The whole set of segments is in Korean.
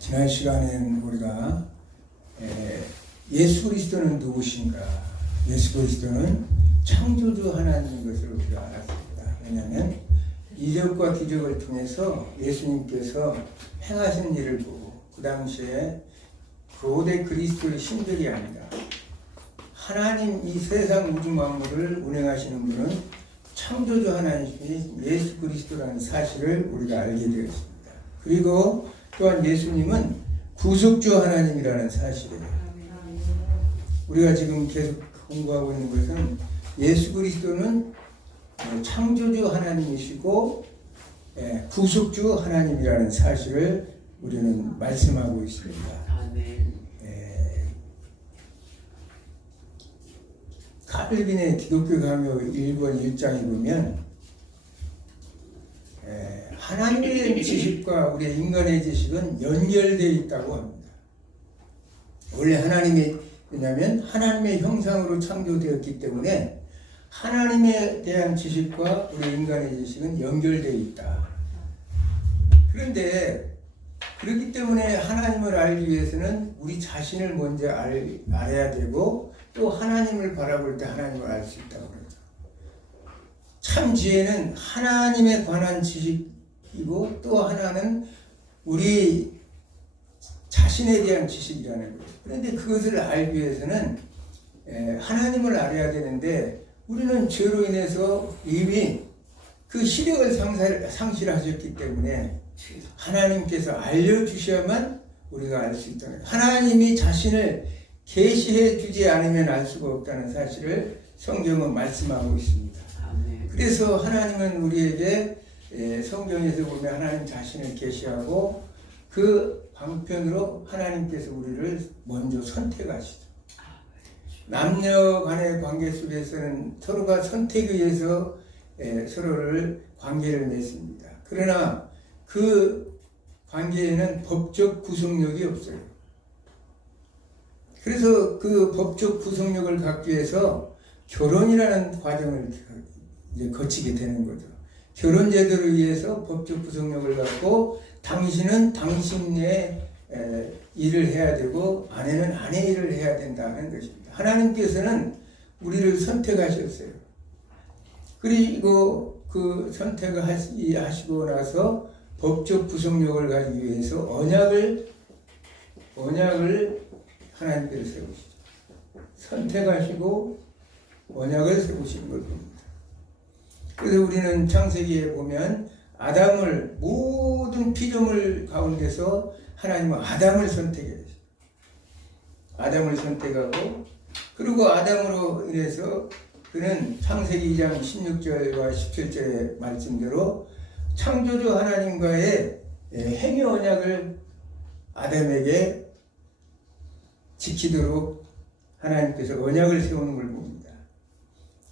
지난 시간에는 우리가 예수 그리스도는 누구신가? 예수 그리스도는 창조주 하나님인 것을 우리가 알았습니다. 왜냐하면 이적과 기적을 통해서 예수님께서 행하신 일을 보고 그 당시에 고대 그리스도의 신들이 아니라 하나님 이 세상 우주 만물을 운행하시는 분은 창조주 하나님이신 예수 그리스도라는 사실을 우리가 알게 되었습니다. 그리고 또한 예수님은 구속주 하나님이라는 사실이에요. 우리가 지금 계속 공부하고 있는 것은 예수 그리스도는 창조주 하나님이시고 구속주 하나님이라는 사실을 우리는 말씀하고 있습니다. 칼빈의 기독교 강요 1권 1장에 보면 하나님에 대한 지식과 우리 인간의 지식은 연결되어 있다고 합니다. 원래 하나님이 왜냐하면 하나님의 형상으로 창조되었기 때문에 하나님에 대한 지식과 우리 인간의 지식은 연결되어 있다. 그런데 그렇기 때문에 하나님을 알기 위해서는 우리 자신을 먼저 알아야 되고 또 하나님을 바라볼 때 하나님을 알 수 있다고 그러죠. 참 지혜는 하나님에 관한 지식이고 또 하나는 우리 자신에 대한 지식이라는 거예요. 그런데 그것을 알기 위해서는 하나님을 알아야 되는데 우리는 죄로 인해서 이미 그 시력을 상실하셨기 때문에 하나님께서 알려주셔야만 우리가 알 수 있다는 거예요. 하나님이 자신을 계시해 주지 않으면 알 수가 없다는 사실을 성경은 말씀하고 있습니다. 그래서 하나님은 우리에게 성경에서 보면 하나님 자신을 계시하고 그 방편으로 하나님께서 우리를 먼저 선택하시죠. 남녀 간의 관계 속에서는 서로가 선택에 의해서 서로를 관계를 맺습니다. 그러나 그 관계에는 법적 구속력이 없어요. 그래서 그 법적 구속력을 갖기 위해서 결혼이라는 과정을 이제 거치게 되는 거죠. 결혼 제도를 위해서 법적 구속력을 갖고 당신은 당신의 일을 해야 되고 아내는 아내 일을 해야 된다는 것입니다. 하나님께서는 우리를 선택하셨어요. 그리고 그 선택을 하시고 나서 법적 구속력을 가지기 위해서 언약을 하나님께서 세우시죠. 선택하시고 언약을 세우시는 걸 봅니다. 그래서 우리는 창세기에 보면 아담을 모든 피조물 가운데서 하나님은 아담을 선택해요. 아담을 선택하고 그리고 아담으로 인해서 그는 창세기 2장 16절과 17절의 말씀대로 창조주 하나님과의 행위 언약을 아담에게 지키도록 하나님께서 언약을 세우는 걸 봅니다.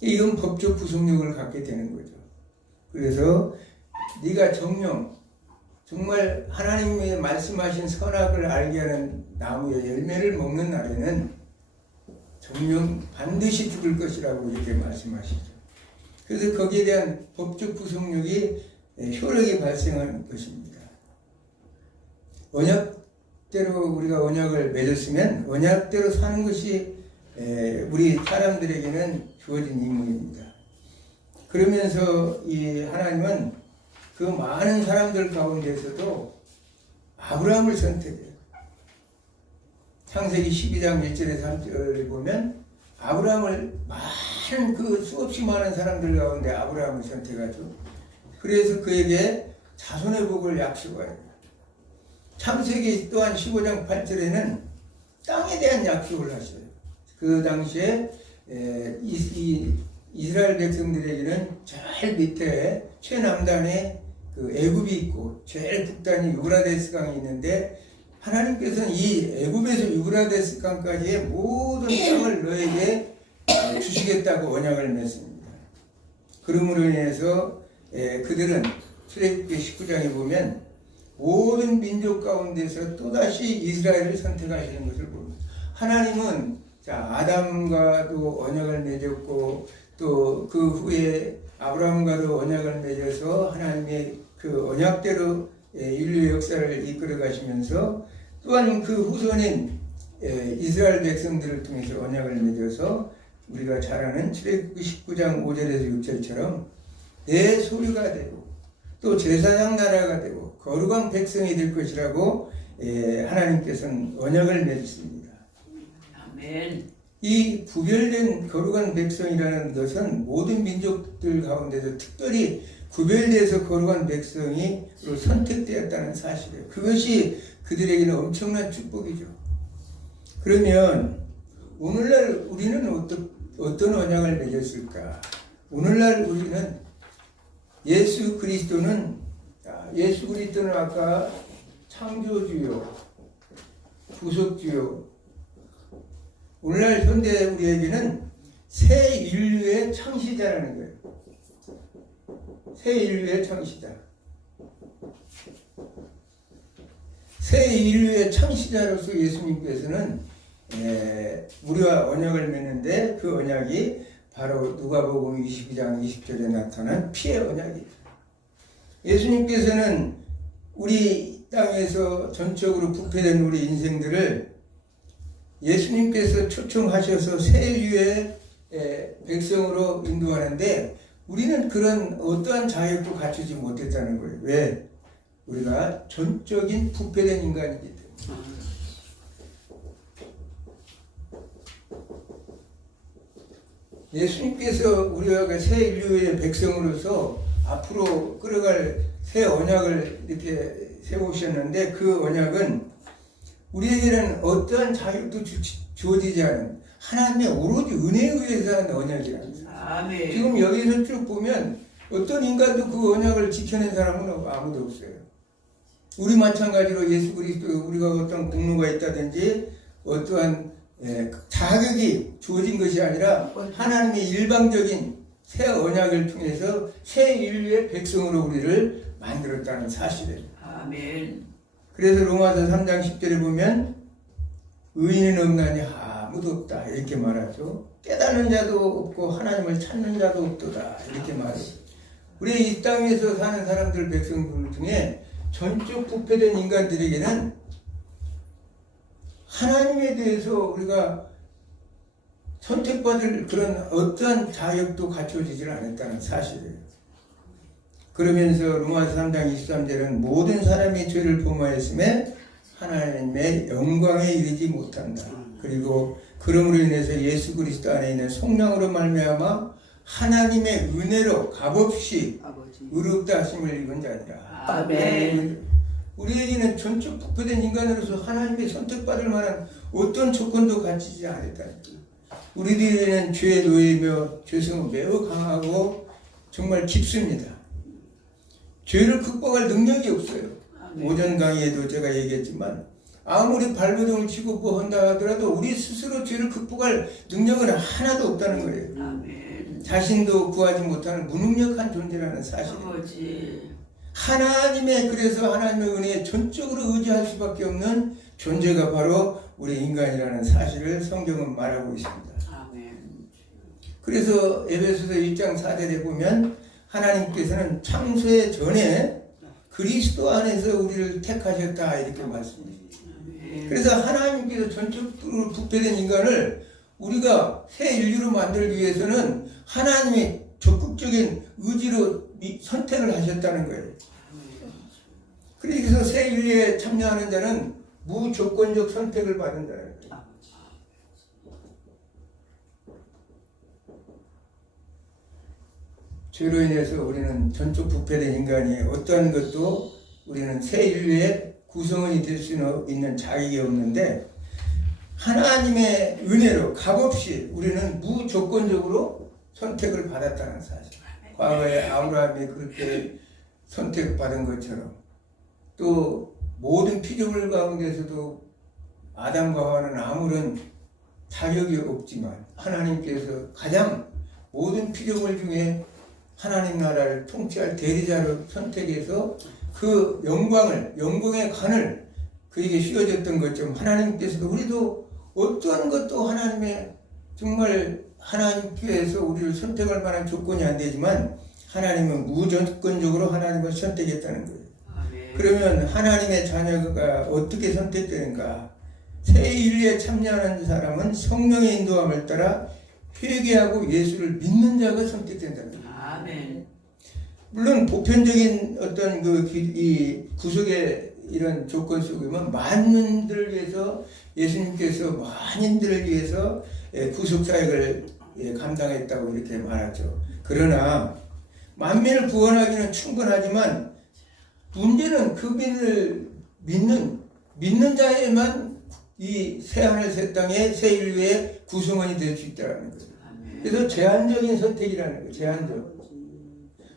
이건 법적 구속력을 갖게 되는 거죠. 그래서 네가 정말 하나님의 말씀하신 선악을 알게 하는 나무의 열매를 먹는 날에는 정녕 반드시 죽을 것이라고 이렇게 말씀하시죠. 그래서 거기에 대한 법적 구속력이 효력이 발생하는 것입니다. 언약대로 우리가 언약을 맺었으면 언약대로 사는 것이 우리 사람들에게는 주어진 임무입니다. 그러면서 이 하나님은 그 많은 사람들 가운데서도 아브라함을 선택해요. 창세기 12장 1절에서 3절을 보면 아브라함을 많은 그 수없이 많은 사람들 가운데 아브라함을 선택하죠. 그래서 그에게 자손의 복을 약속해요. 창세기 또한 15장 8절에는 땅에 대한 약속을 하셔요. 그 당시에 이스라엘 백성들에게는 제일 밑에 최남단에 그 애굽이 있고 제일 북단이 유브라데스 강이 있는데 하나님께서는 이 애굽에서 유브라데스 강까지의 모든 땅을 너에게 주시겠다고 언약을 맺습니다. 그러므로 인해서 그들은 출애굽기 19장에 보면 모든 민족 가운데서 또다시 이스라엘을 선택하시는 것을 봅니다. 하나님은 아담과도 언약을 맺었고 또 그 후에 아브라함과도 언약을 맺어서 하나님의 그 언약대로 인류의 역사를 이끌어 가시면서 또한 그 후손인 이스라엘 백성들을 통해서 언약을 맺어서 우리가 잘 아는 719장 5절에서 6절처럼 내 소유가 되고 또 제사장 나라가 되고 거룩한 백성이 될 것이라고 하나님께서는 언약을 맺습니다. 아멘. 이 구별된 거룩한 백성이라는 것은 모든 민족들 가운데서 특별히 구별돼서 거룩한 백성이로 선택되었다는 사실이에요. 그것이 그들에게는 엄청난 축복이죠. 그러면 오늘날 우리는 어떤 언약을 맺었을까? 오늘날 우리는 예수 그리스도는 아까 창조주요, 구속주요, 오늘날 현대 우리에게는 새 인류의 창시자라는 거예요. 새 인류의 창시자. 새 인류의 창시자로서 예수님께서는 우리와 언약을 맺는데 그 언약이 바로 누가복음 22장 20절에 나타난 피의 언약이에요. 예수님께서는 우리 땅에서 전적으로 부패된 우리 인생들을 예수님께서 초청하셔서 새 인류의 백성으로 인도하는데 우리는 그런 어떠한 자격도 갖추지 못했다는 거예요. 왜? 우리가 전적인 부패된 인간이기 때문에. 예수님께서 우리가 새 인류의 백성으로서 앞으로 끌어갈 새 언약을 이렇게 세우셨는데 그 언약은 우리에게는 어떠한 자격도 주어지지 않은 하나님의 오로지 은혜에 의해서 하는 언약이라는 거예요. 아멘. 지금 여기서 쭉 보면 어떤 인간도 그 언약을 지켜낸 사람은 아무도 없어요. 우리 마찬가지로 예수 그리스도 우리가 어떤 공로가 있다든지 어떠한 자격이 주어진 것이 아니라 하나님의 일방적인 새 언약을 통해서 새 인류의 백성으로 우리를 만들었다는 사실이에요. 아멘. 그래서 로마서 3장 10절에 보면 의인은 없나니 아무도 없다 이렇게 말하죠. 깨닫는 자도 없고 하나님을 찾는 자도 없도다 이렇게 말해요. 우리 이 땅에서 사는 사람들 백성들 중에 전적 부패된 인간들에게는 하나님에 대해서 우리가 선택받을 그런 어떠한 자격도 갖춰지질 않았다는 사실이에요. 그러면서 로마서 3장 23절은 모든 사람이 죄를 범하였음에 하나님의 영광에 이르지 못한다. 그리고 그러므로 인해서 예수 그리스도 안에 있는 성령으로 말미암아 하나님의 은혜로 값없이 의롭다 하심을 입은 자니라. 아멘. 우리에게는 전적 부패된 인간으로서 하나님의 선택받을 만한 어떤 조건도 갖추지 않았다. 우리들에게는 죄의 노예며 죄성은 매우 강하고 정말 깊습니다. 죄를 극복할 능력이 없어요. 오전 강의에도 제가 얘기했지만 아무리 발버둥을 치고 뭐 한다 하더라도 우리 스스로 죄를 극복할 능력은 하나도 없다는 거예요. 아멘. 자신도 구하지 못하는 무능력한 존재라는 사실이에요. 그래서 하나님의 은혜에 전적으로 의지할 수밖에 없는 존재가 바로 우리 인간이라는 사실을 성경은 말하고 있습니다. 아멘. 그래서 에베소서 1장 4절에 보면 하나님께서는 창세 전에 그리스도 안에서 우리를 택하셨다 이렇게 말씀합니다. 그래서 하나님께서 전적으로 부패된 인간을 우리가 새 인류로 만들기 위해서는 하나님이 적극적인 의지로 선택을 하셨다는 거예요. 그래서 새 인류에 참여하는 자는 무조건적 선택을 받은 자라는 거예요. 죄로 인해서 우리는 전적 부패된 인간이 어떠한 것도 우리는 새 인류의 구성원이 될 수 있는 자격이 없는데 하나님의 은혜로 값없이 우리는 무조건적으로 선택을 받았다는 사실. 과거에 아브라함이 그렇게 선택받은 것처럼 또 모든 피조물 가운데서도 아담과 하와는 아무런 자격이 없지만 하나님께서 가장 모든 피조물 중에 하나님 나라를 통치할 대리자로 선택해서 그 영광의 관을 그에게 씌워줬던 것처럼 하나님께서도 우리도 어떠한 것도 하나님의 정말 하나님께서 우리를 선택할 만한 조건이 안 되지만 하나님은 무조건적으로 하나님을 선택했다는 거예요. 그러면 하나님의 자녀가 어떻게 선택되는가? 새 인류에 참여하는 사람은 성령의 인도함을 따라 회개하고 예수를 믿는 자가 선택된다는 거예요. 아멘. 물론 보편적인 어떤 이 구속의 이런 조건 속에만 만민들을 위해서 예수님께서 만인들을 위해서 구속 사역을 감당했다고 이렇게 말하죠. 그러나 만민을 구원하기는 충분하지만 문제는 그분을 믿는 자에만 이 새하늘 새 땅의 새 인류의 구성원이 될 수 있다는 거예요. 아멘. 그래서 제한적인 선택이라는 거예요. 제한적.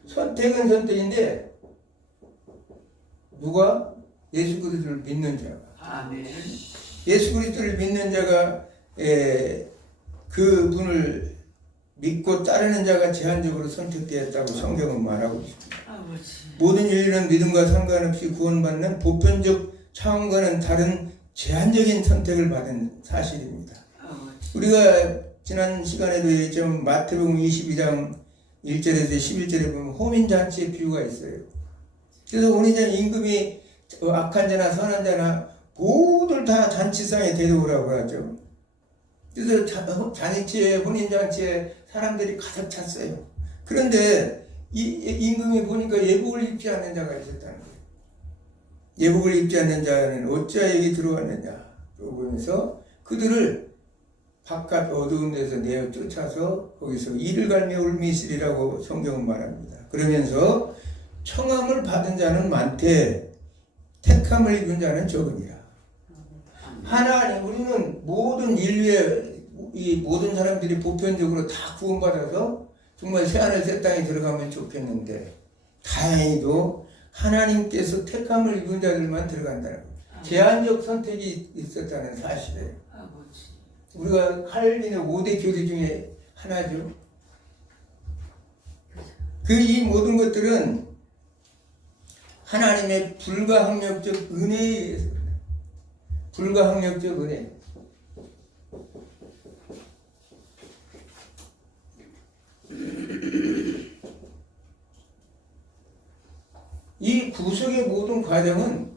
선택은 선택인데 누가? 예수 그리스도를 믿는 자가. 아멘. 예수 그리스도를 믿는 자가 그분을 믿고 따르는 자가 제한적으로 선택되었다고 성경은 말하고 있습니다. 아버지. 모든 인류는 믿음과 상관없이 구원받는 보편적 차원과는 다른 제한적인 선택을 받은 사실입니다. 아버지. 우리가 지난 시간에도 얘기했지만 마태복음 22장 1절에서 11절에 보면 호민잔치의 비유가 있어요. 그래서 혼인잔 임금이 악한 자나 선한 자나 모두를 다 잔치상에 데려오라고 하죠. 그래서 잔치에 혼인잔치에 사람들이 가득 찼어요. 그런데 이 임금이 보니까 예복을 입지 않는 자가 있었다는 거예요. 예복을 입지 않는 자는 어찌하여 여기 들어왔느냐 보면서 그들을 바깥 어두운 데서 내어 쫓아서 거기서 이를 갈며 울미 있으리라고 성경은 말합니다. 그러면서 청함을 받은 자는 많되 택함을 입은 자는 적으니라. 하나님, 우리는 모든 인류의 이 모든 사람들이 보편적으로 다 구원받아서 정말 새하늘 새 땅에 들어가면 좋겠는데 다행히도 하나님께서 택함을 입은 자들만 들어간다는 거예요. 제한적 선택이 있었다는 사실이에요. 아버지. 우리가 칼빈의 5대 교리 중에 하나죠. 이 모든 것들은 하나님의 불가항력적 은혜에 의해서 불가항력적 은혜. 이 구속의 모든 과정은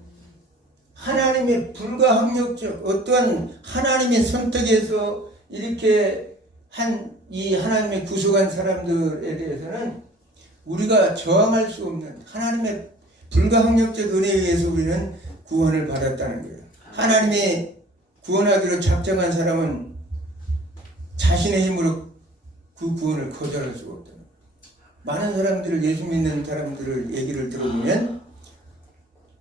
하나님의 불가항력적 어떠한 하나님의 선택에서 이렇게 이 하나님의 구속한 사람들에 대해서는 우리가 저항할 수 없는 하나님의 불가항력적 은혜에 의해서 우리는 구원을 받았다는 거예요. 하나님의 구원하기로 작정한 사람은 자신의 힘으로 그 구원을 거절할 수가 없다. 많은 사람들을 예수 믿는 사람들을 얘기를 들어보면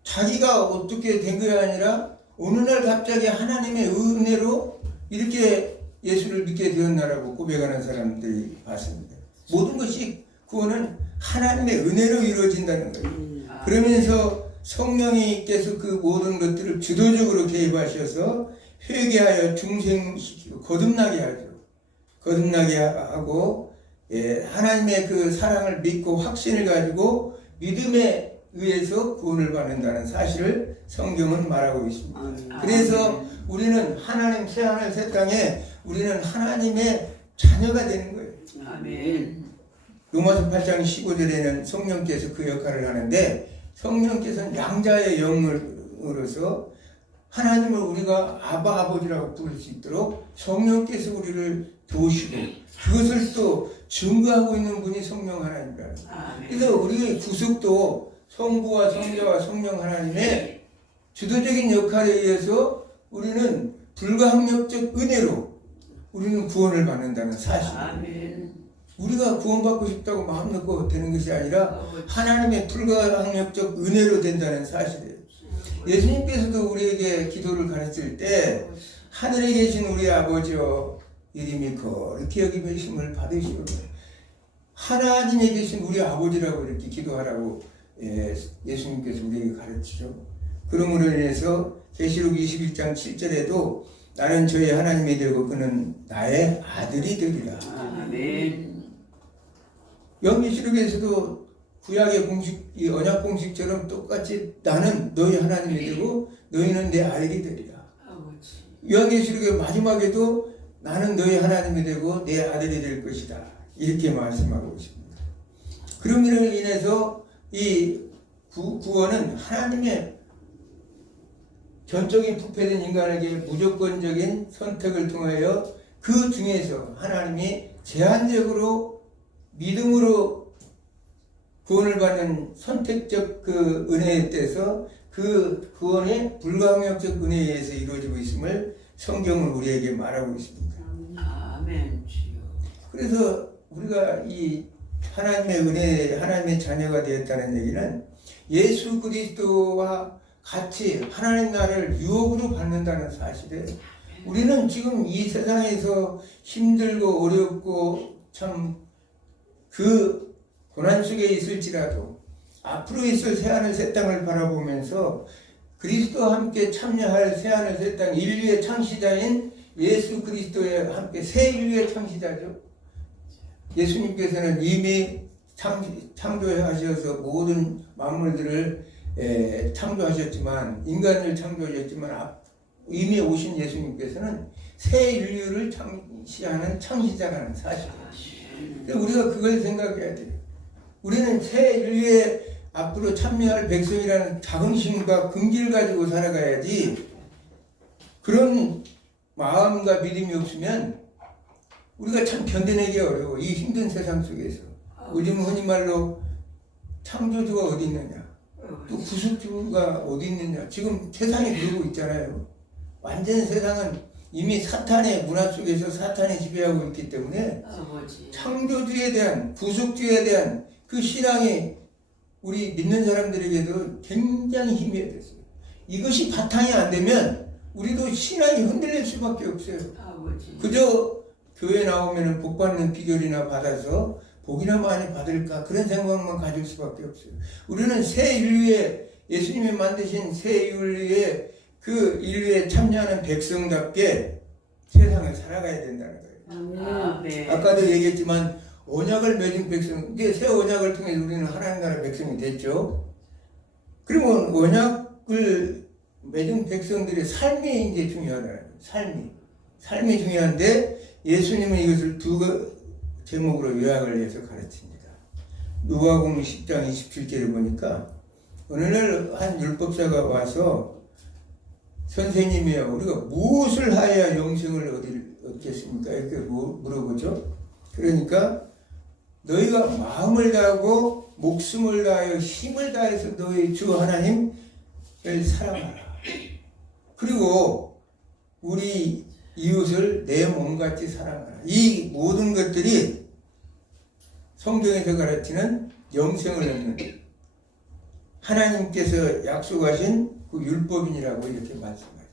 자기가 어떻게 된 게 아니라 어느 날 갑자기 하나님의 은혜로 이렇게 예수를 믿게 되었나라고 고백하는 사람들이 봤습니다. 모든 것이 구원은 하나님의 은혜로 이루어진다는 거예요. 그러면서 성령님께서 그 모든 것들을 주도적으로 개입하셔서 회개하여 중생시키고 거듭나게 하죠. 거듭나게 하고 하나님의 그 사랑을 믿고 확신을 가지고 믿음에 의해서 구원을 받는다는 사실을 성경은 말하고 있습니다. 그래서 우리는 하나님 새하늘 새 땅에 우리는 하나님의 자녀가 되는 거예요. 아멘. 로마서 8장 15절에는 성령께서 그 역할을 하는데 성령께서는 양자의 영으로서 하나님을 우리가 아바 아버지라고 부를 수 있도록 성령께서 우리를 도우시고 그것을 또 증거하고 있는 분이 성령 하나님이라는 거예요. 그래서 우리의 구속도 성부와 성자와 성령 하나님의 주도적인 역할에 의해서 우리는 불가항력적 은혜로 우리는 구원을 받는다는 사실. 아멘. 우리가 구원받고 싶다고 마음 놓고 되는 것이 아니라 하나님의 불가항력적 은혜로 된다는 사실이에요. 예수님께서도 우리에게 기도를 가르칠 때 하늘에 계신 우리 아버지여 이름이 거룩히 여김을 받으시오. 하나님에 계신 우리 아버지라고 이렇게 기도하라고 예수님께서 우리에게 가르치죠. 그러므로 인해서 계시록 21장 7절에도 나는 저희 하나님이 되고 그는 나의 아들이 되리라. 아멘. 영계시록에서도 구약의 공식, 이 언약 공식처럼 똑같이 나는 너희 하나님이 되고 너희는 내 아들이 되리라. 아버지. 영계시록의 마지막에도 나는 너희 하나님이 되고 내 아들이 될 것이다. 이렇게 말씀하고 있습니다. 그럼으로 인해서 이 구원은 하나님의 전적인 부패된 인간에게 무조건적인 선택을 통하여 그 중에서 하나님이 제한적으로 믿음으로 구원을 받는 선택적 그 은혜에 대해서 그 구원의 불가항력적 은혜에 의해서 이루어지고 있음을 성경은 우리에게 말하고 있습니다. 아멘 주여. 그래서 우리가 이 하나님의 은혜, 하나님의 자녀가 되었다는 얘기는 예수 그리스도와 같이 하나님 나라를 유업으로 받는다는 사실에 우리는 지금 이 세상에서 힘들고 어렵고 참 그 고난 속에 있을지라도 앞으로 있을 새하늘 새 땅을 바라보면서 그리스도와 함께 참여할 새하늘 새 땅 인류의 창시자인 예수 그리스도에 함께 새 인류의 창시자죠. 예수님께서는 이미 창조하셔서 모든 만물들을 창조하셨지만 인간을 창조하셨지만 이미 오신 예수님께서는 새 인류를 창시하는 창시자라는 사실이에요. 우리가 그걸 생각해야 돼요. 우리는 새 인류에 앞으로 참여할 백성이라는 자긍심과 긍지를 가지고 살아가야지 그런 마음과 믿음이 없으면 우리가 참 견뎌내기 어려워. 이 힘든 세상 속에서. 요즘 흔히 말로 창조주가 어디 있느냐, 또 구속주가 어디 있느냐. 지금 세상이 그러고 있잖아요. 완전 세상은 이미 사탄의 문화 속에서 사탄이 지배하고 있기 때문에 창조주에 대한, 구속주에 대한 그 신앙이 우리 믿는 사람들에게도 굉장히 힘이 됐어요. 이것이 바탕이 안 되면 우리도 신앙이 흔들릴 수밖에 없어요. 그저 교회 나오면 복 받는 비결이나 받아서 복이나 많이 받을까 그런 생각만 가질 수밖에 없어요. 우리는 새 인류에 예수님이 만드신 새 인류에 그 인류에 참여하는 백성답게 세상을 살아가야 된다는 거예요. 아까도 얘기했지만 언약을 맺은 백성, 이제 새 언약을 통해서 우리는 하나님 나라 백성이 됐죠. 그러면 언약을 맺은 백성들의 삶이 이제 중요하다는 거예요. 삶이 중요한데 예수님은 이것을 두 제목으로 요약을 해서 가르칩니다. 누가복음 10장 27절에 보니까 어느 날 한 율법사가 와서 선생님이여 우리가 무엇을 하여야 영생을 얻겠습니까? 이렇게 물어보죠. 그러니까 너희가 마음을 다하고 목숨을 다하여 힘을 다해서 너희 주 하나님을 사랑하라. 그리고 우리 이웃을 내 몸같이 사랑하라. 이 모든 것들이 성경에서 가르치는 영생을 얻는 하나님께서 약속하신 그 율법인이라고 이렇게 말씀하셨어요.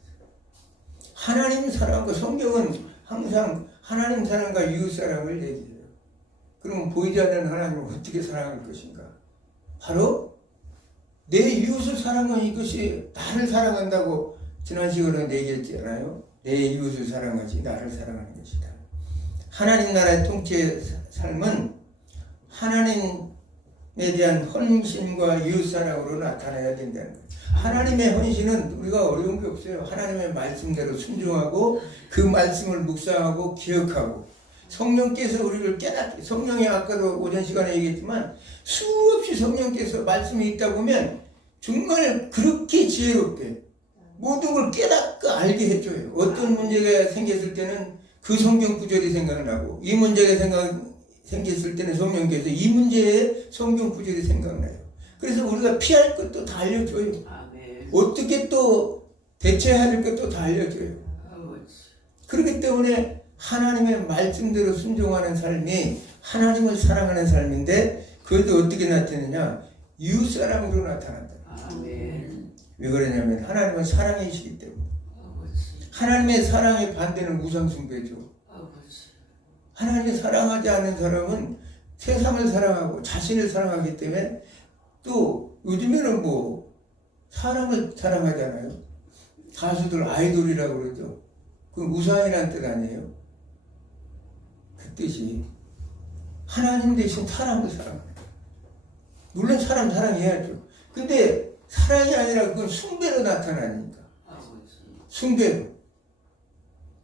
하나님 사랑과 성경은 항상 하나님 사랑과 이웃 사랑을 얘기해요. 그러면 보이지 않는 하나님을 어떻게 사랑할 것인가? 바로 내 이웃을 사랑하는 이것이 나를 사랑한다고 지난 시간에 얘기했잖아요. 내 이웃을 사랑하지 나를 사랑하는 것이다. 하나님 나라의 통치의 삶은 하나님에 대한 헌신과 이웃사랑으로 나타나야 된다는 거예요. 하나님의 헌신은 우리가 어려운 게 없어요. 하나님의 말씀대로 순종하고 그 말씀을 묵상하고 기억하고 성령께서 우리를 깨닫게, 성령이 아까도 오전 시간에 얘기했지만 수없이 성령께서 말씀이 있다 보면 정말 그렇게 지혜롭게 모든 걸 깨닫고 알게 해줘요. 어떤 문제가 생겼을 때는 그 성경 구절이 생각나고 이 문제가 생겼을 때는 성령께서 이 문제에 성경 구절이 생각나요. 그래서 우리가 피할 것도 다 알려줘요. 어떻게 또 대처해야 할 것도 다 알려줘요. 그렇기 때문에 하나님의 말씀대로 순종하는 삶이 하나님을 사랑하는 삶인데 그것도 어떻게 나타내냐? 이웃사랑으로 나타난다. 왜 그러냐면 하나님은 사랑이시기 때문에. 하나님의 사랑의 반대는 우상숭배죠. 하나님을 사랑하지 않는 사람은 세상을 사랑하고 자신을 사랑하기 때문에 또 요즘에는 뭐 사람을 사랑하잖아요. 가수들 아이돌이라고 그러죠. 그건 우상이라는 뜻 아니에요. 그 뜻이 하나님 대신 사람을 사랑해요. 물론 사람 사랑해야죠. 근데 사랑이 아니라 그건 숭배로 나타나니까. 숭배로.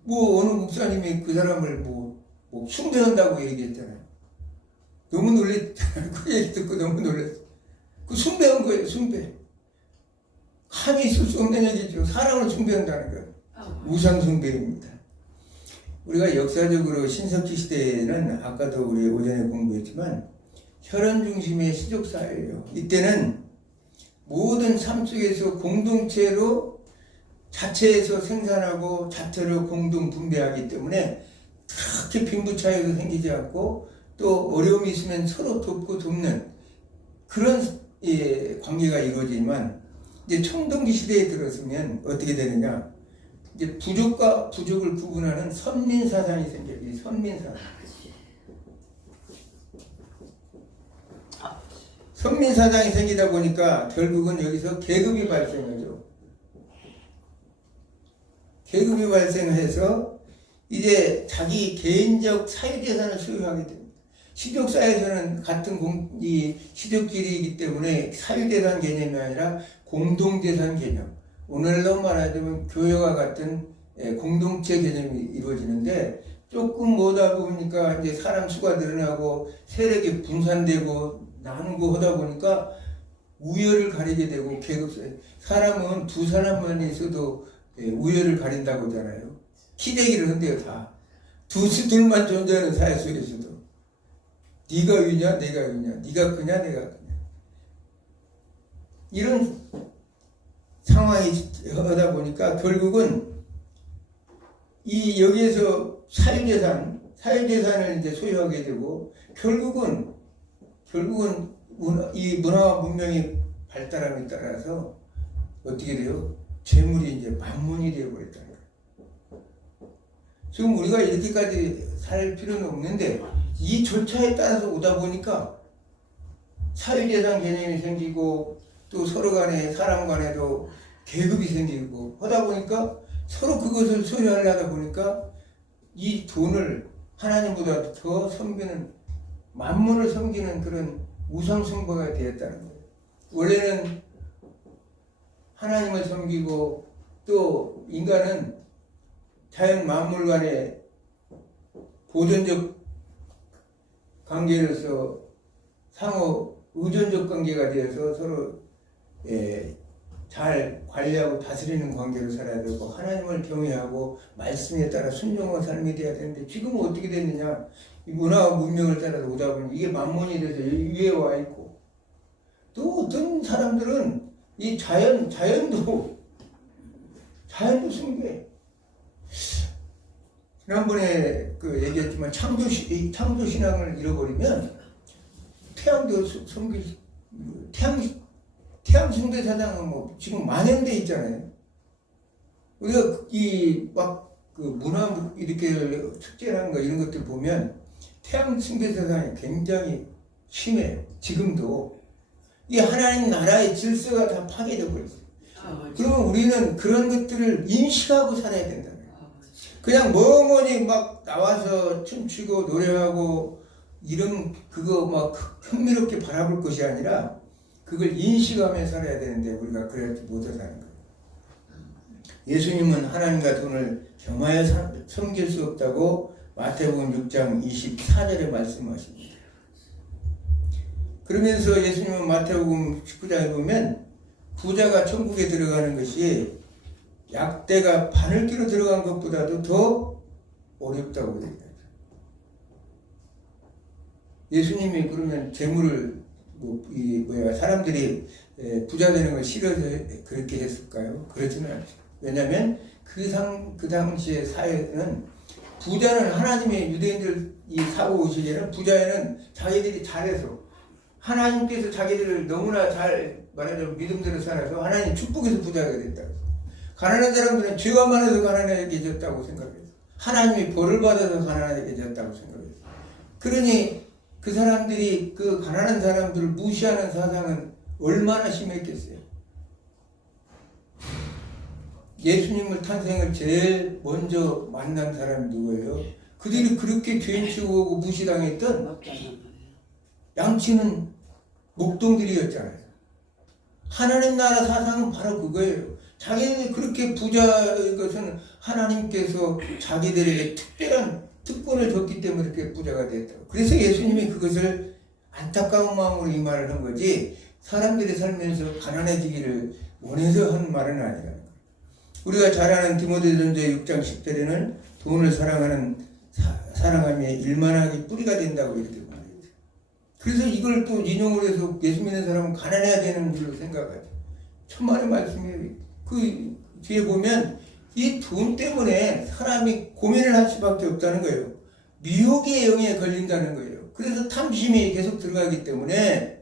뭐 어느 목사님이 그 사람을 뭐 숭배한다고 얘기했잖아요. 너무 놀랬잖아요. 그 얘기 듣고 너무 놀랐어요. 그 숭배한 거예요. 숭배. 감히 있을 수 없는 얘기죠. 사람을 숭배한다는 건 우상 숭배입니다. 우리가 역사적으로 신석기 시대에는 아까도 우리 오전에 공부했지만 혈연 중심의 시족 사회예요. 이때는 모든 삶 속에서 공동체로 자체에서 생산하고 자체로 공동 분배하기 때문에 그렇게 빈부차이도 생기지 않고 또 어려움이 있으면 서로 돕고 돕는 그런 관계가 이루어지지만 이제 청동기 시대에 들어서면 어떻게 되느냐? 이제 부족과 부족을 구분하는 선민 사상이 생겨요. 이 선민 사상. 선민 사상이 생기다 보니까 결국은 여기서 계급이 발생하죠. 계급이 발생해서 이제 자기 개인적 사유재산을 소유하게 됩니다. 시족사에서는 같은 이 시족끼리이기 때문에 사유재산 개념이 아니라 공동재산 개념. 오늘로 말하자면 교회와 같은 공동체 개념이 이루어지는데 조금 뭐다 보니까 이제 사람 수가 늘어나고 세력이 분산되고 나누고 하다 보니까 우열을 가리게 되고 계급사회. 사람은 두 사람만 있어도 우열을 가린다고 하잖아요. 키재기를 한대요 다. 둘만 존재하는 사회 속에서도 네가 위냐 내가 위냐 네가 크냐 내가 크냐 이런 상황이 하다 보니까 결국은 이 여기에서 사유재산을 이제 소유하게 되고 결국은 이 문화와 문명이 발달함에 따라서 어떻게 돼요? 재물이 이제 만문이 되어버렸다는 거예요. 지금 우리가 이렇게까지 살 필요는 없는데 이 절차에 따라서 오다 보니까 사유재산 개념이 생기고 또 서로 간에 사람 간에도 계급이 생기고 하다 보니까 서로 그것을 소유하려다 보니까 이 돈을 하나님보다 더 섬기는 만물을 섬기는 그런 우상숭배가 되었다는 거예요. 원래는 하나님을 섬기고 또 인간은 자연 만물 간의 보존적 관계로서 상호 의존적 관계가 되어서 서로 잘 관리하고 다스리는 관계로 살아야 되고 하나님을 경외하고 말씀에 따라 순종한 삶이 되어야 되는데 지금은 어떻게 됐느냐? 이 문화와 문명을 따라서 오다 보니 이게 만몬이 돼서 위에 와 있고 또 어떤 사람들은 이 자연도 숭배. 지난번에 얘기했지만 창조 신앙을 잃어버리면 태양도 태양 숭배 사상은 뭐 지금 만연돼 있잖아요. 우리가 그 문화 이렇게 축제라는 거 이런 것들 보면 태양 숭배 사상이 굉장히 심해요. 지금도 이 하나님 나라의 질서가 다 파괴되고 있어요. 그러면 우리는 그런 것들을 인식하고 살아야 된다. 그냥 멍하니 막 나와서 춤추고 노래하고 이런 그거 막 흥미롭게 바라볼 것이 아니라 그걸 인식하며 살아야 되는데 우리가 그렇지 못해서 하는 거예요. 예수님은 하나님과 돈을 겸하여 섬길 수 없다고 마태복음 6장 24절에 말씀하십니다. 그러면서 예수님은 마태복음 19장에 보면 부자가 천국에 들어가는 것이 약대가 바늘기로 들어간 것보다도 더 어렵다고 얘기하죠. 예수님이 그러면 재물을 사람들이 부자 되는 걸 싫어서 그렇게 했을까요? 그렇지는 않죠. 왜냐하면 그 당시의 사회는 부자는 하나님의 유대인들 이 사고 오시기에는 부자에는 자기들이 잘해서 하나님께서 자기들을 너무나 잘 말하자면 믿음대로 살아서 하나님 축복해서 부자가 됐다고. 가난한 사람들은 죄가 많아서 가난해졌다고 생각해요. 하나님이 벌을 받아서 가난해졌다고 생각해요. 그러니 그 사람들이 그 가난한 사람들을 무시하는 사상은 얼마나 심했겠어요. 예수님을 탄생을 제일 먼저 만난 사람이 누구예요? 그들이 그렇게 죄인 취급하고 무시당했던 양치는 목동들이었잖아요. 하나님 나라 사상은 바로 그거예요. 자기들이 그렇게 부자인 것은 하나님께서 자기들에게 특별한 특권을 줬기 때문에 그렇게 부자가 됐다고. 그래서 예수님이 그것을 안타까운 마음으로 이 말을 한 거지 사람들이 살면서 가난해지기를 원해서 한 말은 아니라는 거예요. 우리가 잘 아는 디모데전서 6장 10절에는 돈을 사랑함이 일만하게 뿌리가 된다고 이렇게 말해요. 그래서 이걸 또 인용을 해서 예수 믿는 사람은 가난해야 되는 줄로 생각하죠. 천만의 말씀이에요. 그 뒤에 보면 이 돈 때문에 사람이 고민을 할 수밖에 없다는 거예요. 미혹의 영에 걸린다는 거예요. 그래서 탐심이 계속 들어가기 때문에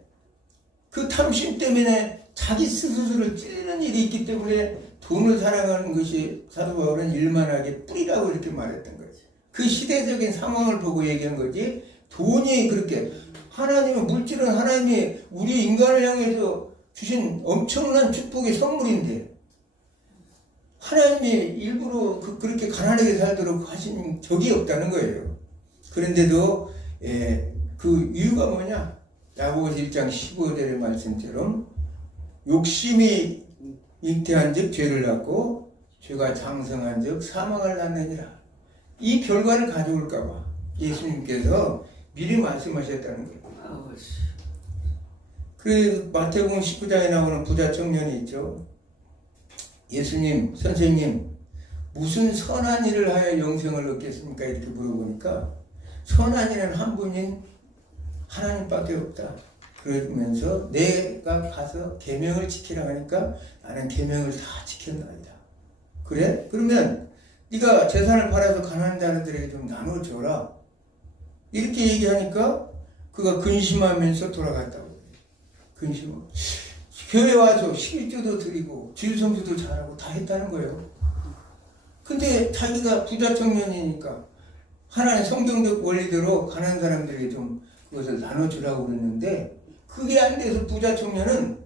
그 탐심 때문에 자기 스스로를 찌르는 일이 있기 때문에 돈을 사랑하는 것이 사도 바울은 일만하게 뿌리라고 이렇게 말했던 거죠. 그 시대적인 상황을 보고 얘기한 거지 돈이 그렇게 하나님은 물질은 하나님이 우리 인간을 향해서 주신 엄청난 축복의 선물인데 하나님이 일부러 그렇게 가난하게 살도록 하신 적이 없다는 거예요. 그런데도 그 이유가 뭐냐? 야고보서 1장 15절의 말씀처럼 욕심이 잉태한 즉 죄를 낳고 죄가 장성한 즉 사망을 낳느니라. 이 결과를 가져올까 봐 예수님께서 미리 말씀하셨다는 거예요. 그 마태복음 19장에 나오는 부자 청년이 있죠. 예수님, 선생님, 무슨 선한 일을 하여 영생을 얻겠습니까? 이렇게 물어보니까 선한 일은 한 분인 하나님밖에 없다. 그러면서 내가 가서 계명을 지키라 하니까 나는 계명을 다 지켰나이다. 그래? 그러면 네가 재산을 팔아서 가난한 자들에게 좀 나눠줘라. 이렇게 얘기하니까 그가 근심하면서 돌아갔다고. 근심하고. 교회 와서 11조도 드리고 주일성수도 잘하고 다 했다는 거예요. 근데 자기가 부자 청년이니까 하나님 성경적 원리대로 가난한 사람들에게 좀 그것을 나눠주라고 그랬는데 그게 안 돼서 부자 청년은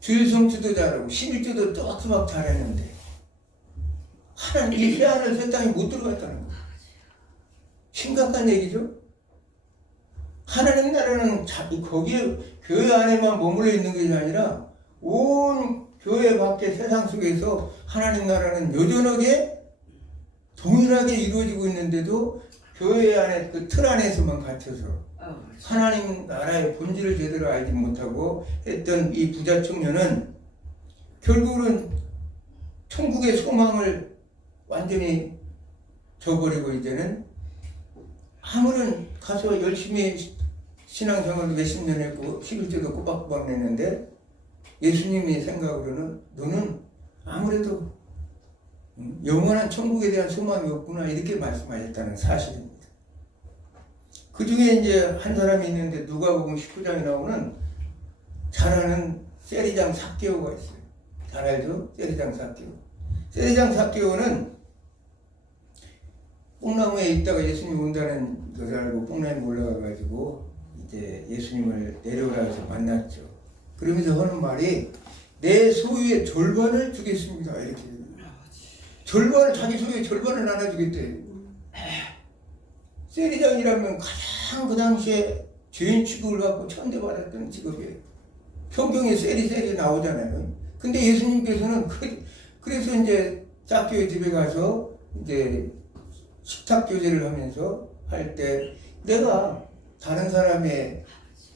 주일성수도 잘하고 11조도 또박또박 잘했는데 하나님 이 회안을 새 땅에 못 들어갔다는 거예요. 심각한 얘기죠. 하나님 나라는 거기에 교회 안에만 머물러 있는 것이 아니라 온 교회 밖의 세상 속에서 하나님 나라는 여전하게 동일하게 이루어지고 있는데도 교회 안에 그 틀 안에서만 갇혀서 하나님 나라의 본질을 제대로 알지 못하고 했던 이 부자 청년은 결국은 천국의 소망을 완전히 저버리고 이제는 아무런 가서 열심히 신앙생활을 몇십 년 했고 11조도 꼬박꼬박 냈는데 예수님이 생각으로는 너는 아무래도 영원한 천국에 대한 소망이 없구나 이렇게 말씀하셨다는 사실입니다. 그 중에 이제 한 사람이 있는데 누가복음 19장에 나오는 잘 아는 세리장 삭개오가 있어요. 잘 알죠? 세리장 삭개오. 세리장 삭개오는 뽕나무에 있다가 예수님 온다는 것을 알고 뽕나무에 올라가가지고 이제 예수님을 내려오라 해서 만났죠. 그러면서 하는 말이 내 소유의 절반을 주겠습니다. 이렇게. 절반을, 자기 소유의 절반을 나눠주겠대. 세리장이라면 가장 그 당시에 죄인 취급을 받고 천대받았던 직업이에요. 성경에 세리 나오잖아요. 근데 예수님께서는 그래서 이제 삭개오의 집에 가서 이제 식탁 교제를 하면서 할 때 내가 다른 사람의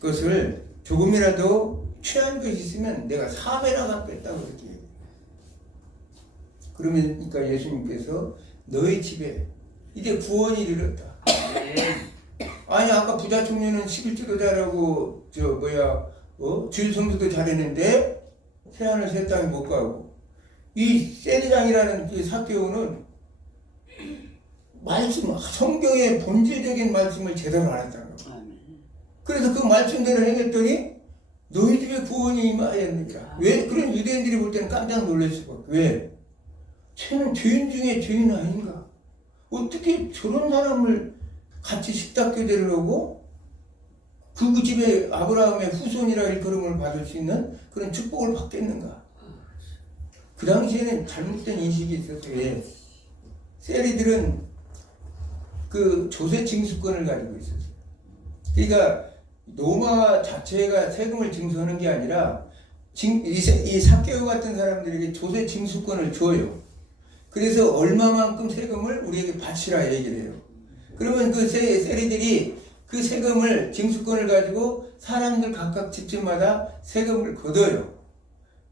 것을 조금이라도 취한 것이 있으면 내가 4배나 갚겠다고 그렇게 얘기해요. 그러니까 예수님께서 너희 집에 이제 구원이 이르렀다. 아니 아까 부자 청년은 11조도 잘하고 주일 성수도 잘했는데 새하늘 새 땅에 못 가고 이 세리장이라는 이 삭개오는 말씀, 성경의 본질적인 말씀을 제대로 알았다는 거예요. 그래서 그 말씀대로 행했더니 너희 집에 구원이 임하였느니라. 왜? 그런 유대인들이 볼 때는 깜짝 놀랄 수가 없고. 왜? 쟤는 죄인 중에 죄인 아닌가? 어떻게 저런 사람을 같이 식탁 교제를 하고 그 집에 아브라함의 후손이라 일컬음을 받을 수 있는 그런 축복을 받겠는가? 그 당시에는 잘못된 인식이 있었어요. 왜? 세리들은 그 조세 징수권을 가지고 있었어요. 그러니까 로마 자체가 세금을 징수하는 게 아니라 이 삭개오 같은 사람들에게 조세 징수권을 줘요. 그래서 얼마만큼 세금을 우리에게 바치라 얘기를 해요. 그러면 그 세리들이 그 세금을 징수권을 가지고 사람들 각각 집집마다 세금을 걷어요.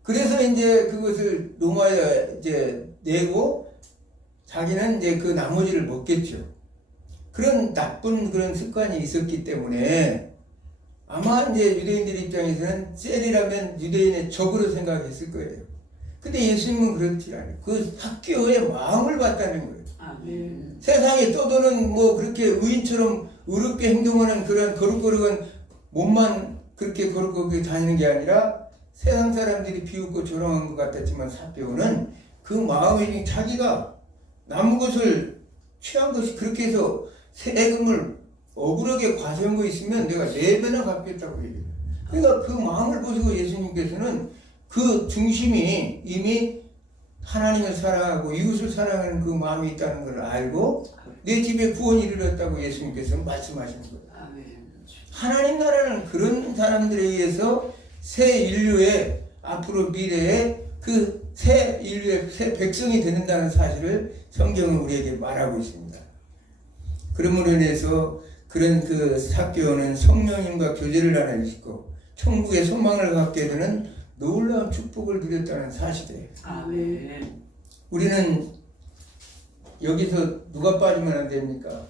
그래서 이제 그것을 로마에 이제 내고 자기는 이제 그 나머지를 먹겠죠. 그런 나쁜 그런 습관이 있었기 때문에 아마 이제 유대인들 입장에서는 셀이라면 유대인의 적으로 생각했을 거예요. 근데 예수님은 그렇지 않아요. 그 삭개오의 마음을 봤다는 거예요. 아멘. 세상에 떠도는 뭐 그렇게 의인처럼 의롭게 행동하는 그런 거룩거룩한 몸만 그렇게 거룩하게 다니는 게 아니라 세상 사람들이 비웃고 조롱한 것 같았지만 삭개오는 그 마음이 자기가 남은 것을 취한 것이 그렇게 해서 세금을 억울하게 과세한 거 있으면 내가 4배나 갚겠다고 얘기해요. 그러니까 그 마음을 보시고 예수님께서는 그 중심이 이미 하나님을 사랑하고 이웃을 사랑하는 그 마음이 있다는 걸 알고 내 집에 구원이 이르렀다고 예수님께서 말씀하시는 거예요. 아멘. 하나님 나라는 그런 사람들에 의해서 새 인류의 앞으로 미래에 그 새 인류의 새 백성이 되는다는 사실을 성경은 우리에게 말하고 있습니다. 그러므로 인해서 그런 그 삭개오는 성령님과 교제를 나누시고 천국의 소망을 갖게 되는 놀라운 축복을 누렸다는 사실이에요. 아멘. 우리는 여기서 누가 빠지면 안 됩니까?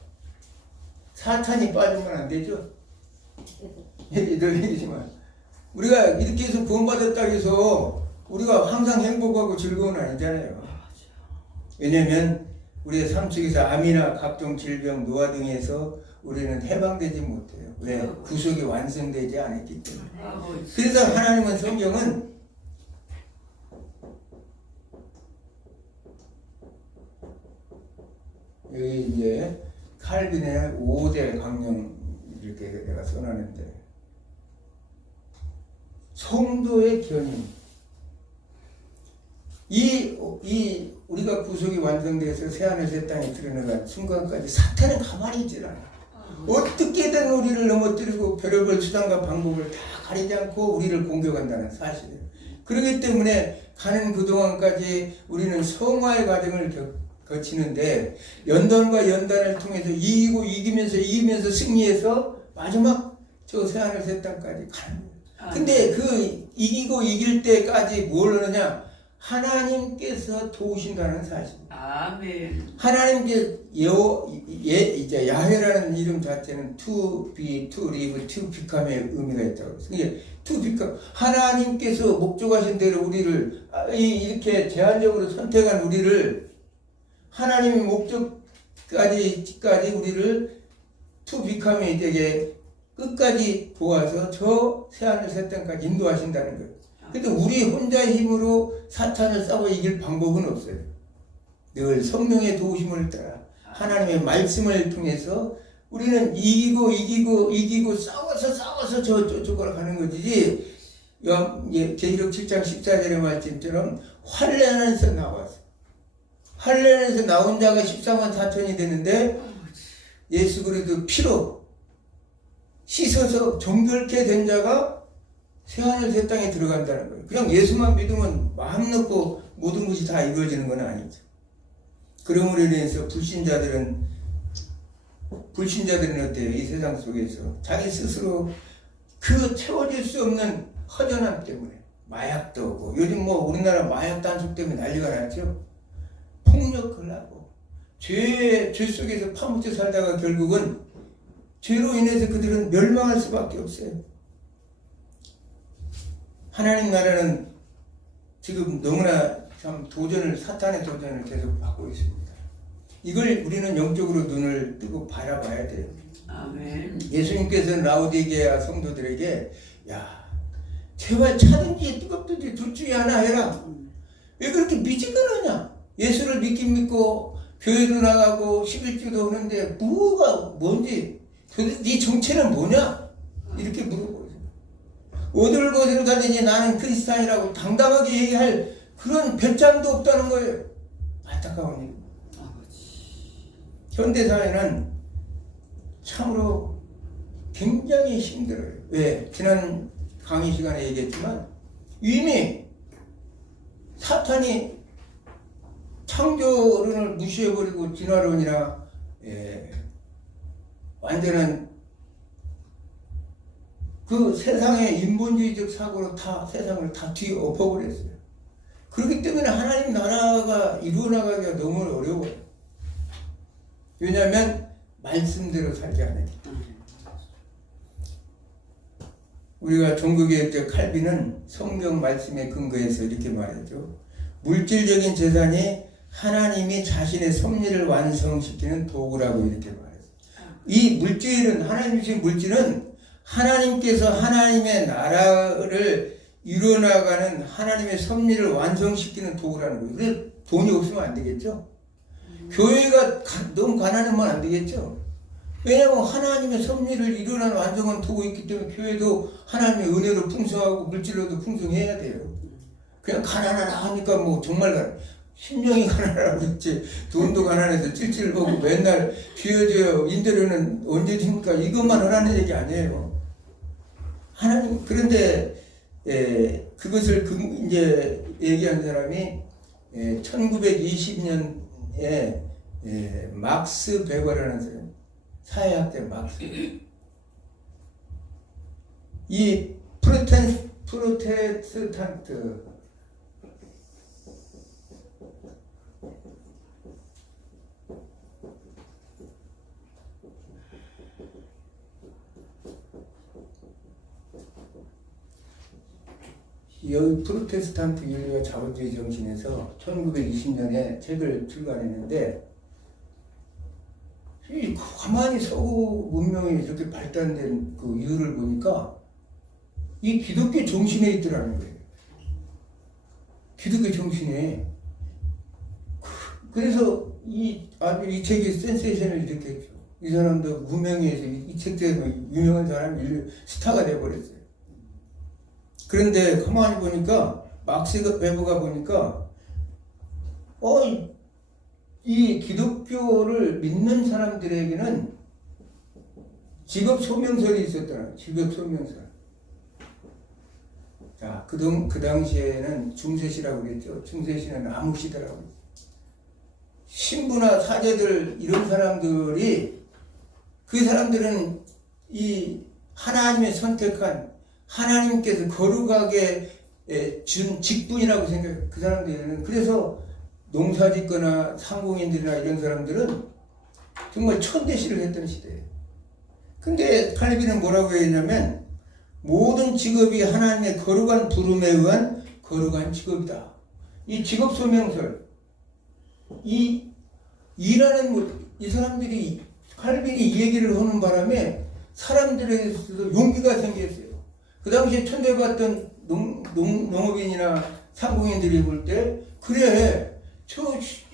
사탄이 빠지면 안 되죠? 늘 얘기지만 우리가 이렇게 해서 구원받았다고 해서 우리가 항상 행복하고 즐거운 아니잖아요. 왜냐하면 우리의 삶 속에서 암이나 각종 질병, 노화 등에서 우리는 해방되지 못해요. 왜? 구속이 완성되지 않았기 때문에. 그래서 하나님은 성경은 여기 이제 칼빈의 5대 강령 이렇게 내가 써놨는데 성도의 견인 이 우리가 구속이 완성돼서 새하늘 새 땅에 들어나간 순간까지 사탄은 가만히 있질 않아. 어떻게든 우리를 넘어뜨리고 별의별 수단과 방법을 다 가리지 않고 우리를 공격한다는 사실이에요. 그렇기 때문에 가는 그동안까지 우리는 성화의 과정을 거치는데 연단과 연단을 통해서 이기면서 승리해서 마지막 저 새하늘 새 땅까지 가는 거예요. 근데 그 이기고 이길 때까지 뭘 하느냐? 하나님께서 도우신다는 사실. 아멘. 하나님께 이제 야훼라는 이름 자체는 to be, to live, to become의 의미가 있다고 그랬어요. 이게 to become 하나님께서 목적하신 대로 우리를 이렇게 제한적으로 선택한 우리를 하나님의 목적까지 우리를 to become이 되게 끝까지 도와서 저 새하늘 새 땅까지 인도하신다는 거예요. 근데 우리 혼자의 힘으로 사탄을 싸워 이길 방법은 없어요. 늘 성령의 도우심을 따라 하나님의 말씀을 통해서 우리는 이기고 싸워서 저쪽으로 가는 거지. 계시록 7장 14절의 말씀처럼 환난에서 나와서 환난에서 나온 자가 14만 4천이 되는데 예수 그리스도 피로 씻어서 정결케 된 자가 새하늘 새 땅에 들어간다는 거예요. 그냥 예수만 믿으면 마음 놓고 모든 것이 다 이루어지는 건 아니죠. 그러므로 인해서 불신자들은 어때요? 이 세상 속에서 자기 스스로 그 채워질 수 없는 허전함 때문에 마약도 오고 요즘 뭐 우리나라 마약 단속 때문에 난리가 났죠. 폭력을 하고 죄 속에서 파묻혀 살다가 결국은 죄로 인해서 그들은 멸망할 수밖에 없어요. 하나님 나라는 지금 너무나 참 사탄의 도전을 계속 받고 있습니다. 이걸 우리는 영적으로 눈을 뜨고 바라봐야 돼요. 아멘. 예수님께서는 라오디게아 성도들에게 야 제발 차든지 뜨겁든지 둘 중에 하나 해라. 왜 그렇게 미지근하냐? 예수를 믿고 교회도 나가고 11주도 오는데 뭔지 도대체 네 정체는 뭐냐? 이렇게 물어보세요. 어디를 거기로 다니니 나는 크리스찬이라고 당당하게 얘기할 그런 배짱도 없다는 거예요. 안타까운 일. 현대사회는 참으로 굉장히 힘들어요. 왜? 지난 강의 시간에 얘기했지만 이미 사탄이 창조론을 무시해버리고 진화론이나 완전한 그 세상의 인본주의적 사고로 다 세상을 다 뒤엎어버렸어요. 그렇기 때문에 하나님 나라가 이루어나가기가 너무 어려워요. 왜냐하면 말씀대로 살지 않으니까. 우리가 종교개혁자 칼빈은 성경 말씀에 근거해서 이렇게 말하죠. 물질적인 재산이 하나님이 자신의 섭리를 완성시키는 도구라고 이렇게 말했어요. 이 물질은, 하나님 주신 물질은 하나님께서 하나님의 나라를 이루어나가는 하나님의 섭리를 완성시키는 도구라는 거예요. 그래서 돈이 없으면 안 되겠죠. 교회가 너무 가난하면 안 되겠죠. 왜냐하면 하나님의 섭리를 이루어나는 완성한 도구 있기 때문에 교회도 하나님의 은혜로 풍성하고 물질로도 풍성해야 돼요. 그냥 가난하라 하니까 뭐 정말 심령이 가난하라고 그랬지. 돈도 가난해서 찔찔 보고 맨날 비워줘요. 임대료는 언제 줍니까? 이것만 하라는 얘기 아니에요. 하나님, 그런데 그것을 이제 얘기한 사람이 1920년에 막스 베버라는 사람, 사회학자 막스. 이 프로테스탄트 여기 프로테스탄트 인류와 자본주의 정신에서 1920년에 책을 출간했는데 가만히 서구 문명이 이렇게 발달된 그 이유를 보니까 이 기독교 정신에 있더라는 거예요. 기독교 정신에. 그래서 이 책이 센세이션을 일으켰죠. 이 사람도 무명에서 이 책 때문에 유명한 사람이 인류 스타가 돼버렸어요. 그런데 가만히 보니까 막스 베버가 보니까 이 기독교를 믿는 사람들에게는 직업 소명설이 있었더라. 직업 소명설. 자, 그 당시에는 중세시라고 그랬죠. 중세시는 암흑시대라고. 신부나 사제들 이런 사람들이 그 사람들은 이 하나님의 선택한 하나님께서 거룩하게 준 직분이라고 생각해요. 그 사람들은. 그래서 농사 짓거나 상공인들이나 이런 사람들은 정말 천대시를 했던 시대예요. 근데 칼빈은 뭐라고 했냐면 모든 직업이 하나님의 거룩한 부름에 의한 거룩한 직업이다. 이 직업 소명설, 이 사람들이 칼빈이 이 얘기를 하는 바람에 사람들에게서도 용기가 생겼어요. 그 당시에 천대받던 농업인이나 상공인들이 볼 때 그래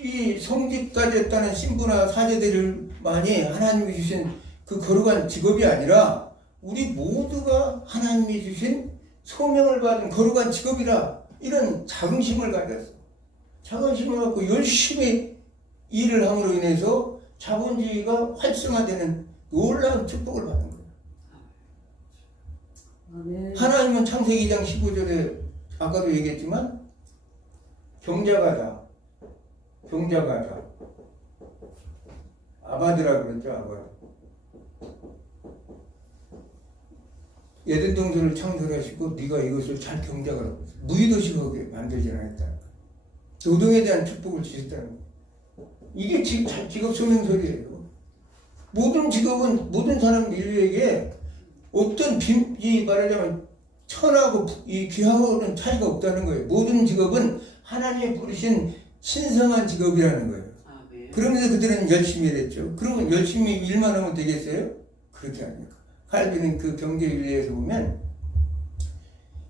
이 성직까지 했다는 신부나 사제들만이 하나님이 주신 그 거룩한 직업이 아니라 우리 모두가 하나님이 주신 소명을 받은 거룩한 직업이라 이런 자긍심을 가졌어. 자긍심을 갖고 열심히 일을 함으로 인해서 자본주의가 활성화되는 놀라운 축복을 받는 거예요. 하나님은 창세기 2장 15절에 아까도 얘기했지만 경작하다. 아바드라 그랬죠. 아바드. 에덴 동산을 창설하시고 네가 이것을 잘 경작하라고 무의도식하게 만들지 않았다. 노동에 대한 축복을 주셨다는 거예요. 이게 직업 소명설이에요. 모든 직업은 모든 사람 인류에게 어떤 말하자면 천하고 이 귀하고는 차이가 없다는 거예요. 모든 직업은 하나님이 부르신 신성한 직업이라는 거예요. 그러면서 그들은 열심히 일했죠. 그러면 열심히 일만 하면 되겠어요? 그렇게 아닙니까? 칼빈은 그 경제윤리에서 보면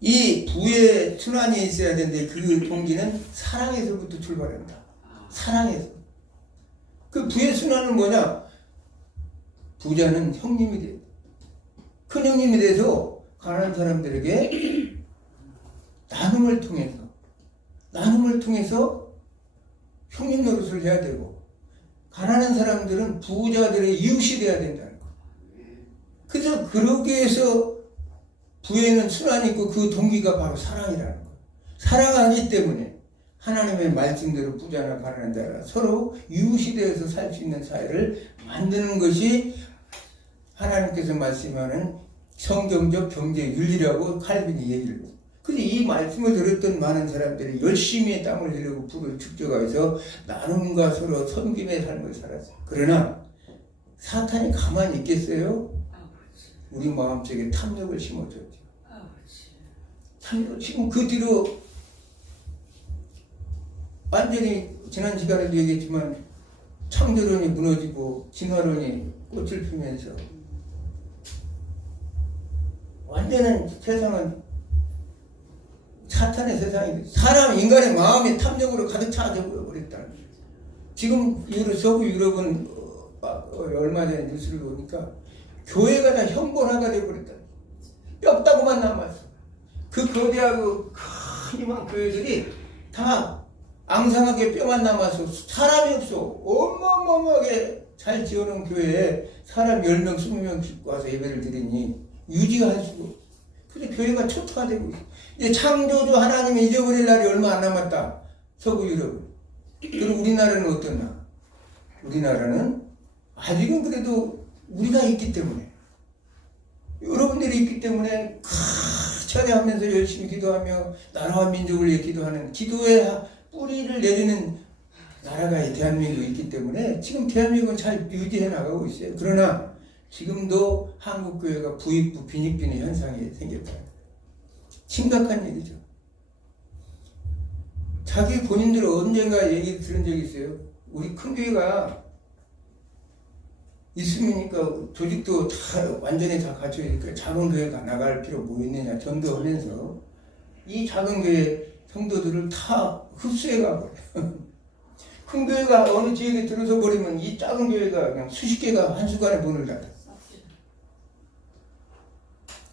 이 부의 순환이 있어야 되는데 그 동기는 사랑에서부터 출발한다. 사랑에서. 그 부의 순환은 뭐냐? 부자는 형님이 돼요. 큰 형님이 돼서 가난한 사람들에게 나눔을 통해서 형님 노릇을 해야 되고 가난한 사람들은 부자들의 이웃이 돼야 된다는 거예요. 그래서 그러기 위해서 부에는 순환이 있고 그 동기가 바로 사랑이라는 거예요. 사랑하기 때문에 하나님의 말씀대로 부자나 가난한 자가 서로 이웃이 되어서 살 수 있는 사회를 만드는 것이 하나님께서 말씀하는 성경적 경제 윤리라고 칼빈이 얘기를 해요. 근데 이 말씀을 들었던 많은 사람들이 열심히 땀을 흘리고 불을 축적해서 나눔과 서로 섬김의 삶을 살았어요. 그러나 사탄이 가만히 있겠어요? 아버지. 우리 마음속에 탐욕을 심어줬죠. 아버지. 탐욕, 지금 그 뒤로 완전히 지난 시간에도 얘기했지만 창조론이 무너지고 진화론이 꽃을 피면서 완전한 세상은 사탄의 세상이 사람 인간의 마음이 탐욕으로 가득 차져 버렸다는 거예요. 지금 서구 유럽은 얼마 전에 뉴스를 보니까 교회가 다 형본화가 되어버렸다. 뼈다구만 남았어. 그 거대하고 큰 교회들이 다 앙상하게 뼈만 남아서 사람이 없어. 어마어마하게 잘 지어놓은 교회에 사람 10명, 20명씩 와서 예배를 드리니 유지할 수가 없어. 그래서 교회가 초토화되고 있어. 이제 창조주 하나님이 잊어버릴 날이 얼마 안 남았다. 서구 유럽은. 그리고 우리나라는 어떠나? 우리나라는 아직은 그래도 우리가 있기 때문에, 여러분들이 있기 때문에 찬양하면서 열심히 기도하며 나라와 민족을 위해 기도하는 기도의 뿌리를 내리는 나라가 대한민국에 있기 때문에 지금 대한민국은 잘 유지해 나가고 있어요. 그러나 지금도 한국교회가 부익부 빈익빈의 현상이 생겼다. 심각한 얘기죠. 자기 본인들 언젠가 얘기 들은 적이 있어요. 우리 큰 교회가 있으니까 조직도 다 완전히 다 갖춰야 되니까 작은 교회가 나갈 필요 뭐 있느냐 전도하면서 이 작은 교회 성도들을 다 흡수해 가버려요. 큰 교회가 어느 지역에 들어서 버리면 이 작은 교회가 그냥 수십 개가 한순간에 문을 닫아.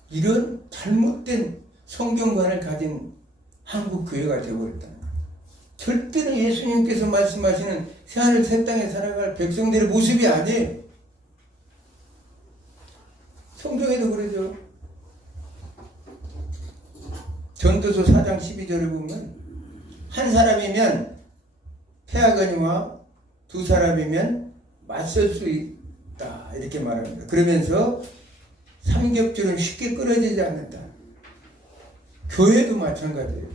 이런 잘못된 성경관을 가진 한국 교회가 되어버렸다는 거예요. 절대로 예수님께서 말씀하시는 새하늘 새 땅에 살아갈 백성들의 모습이 아니에요. 성경에도 그러죠. 전도서 4장 12절을 보면 한 사람이면 패하거니와 두 사람이면 맞설 수 있다 이렇게 말합니다. 그러면서 삼겹줄은 쉽게 끊어지지 않는다. 교회도 마찬가지예요.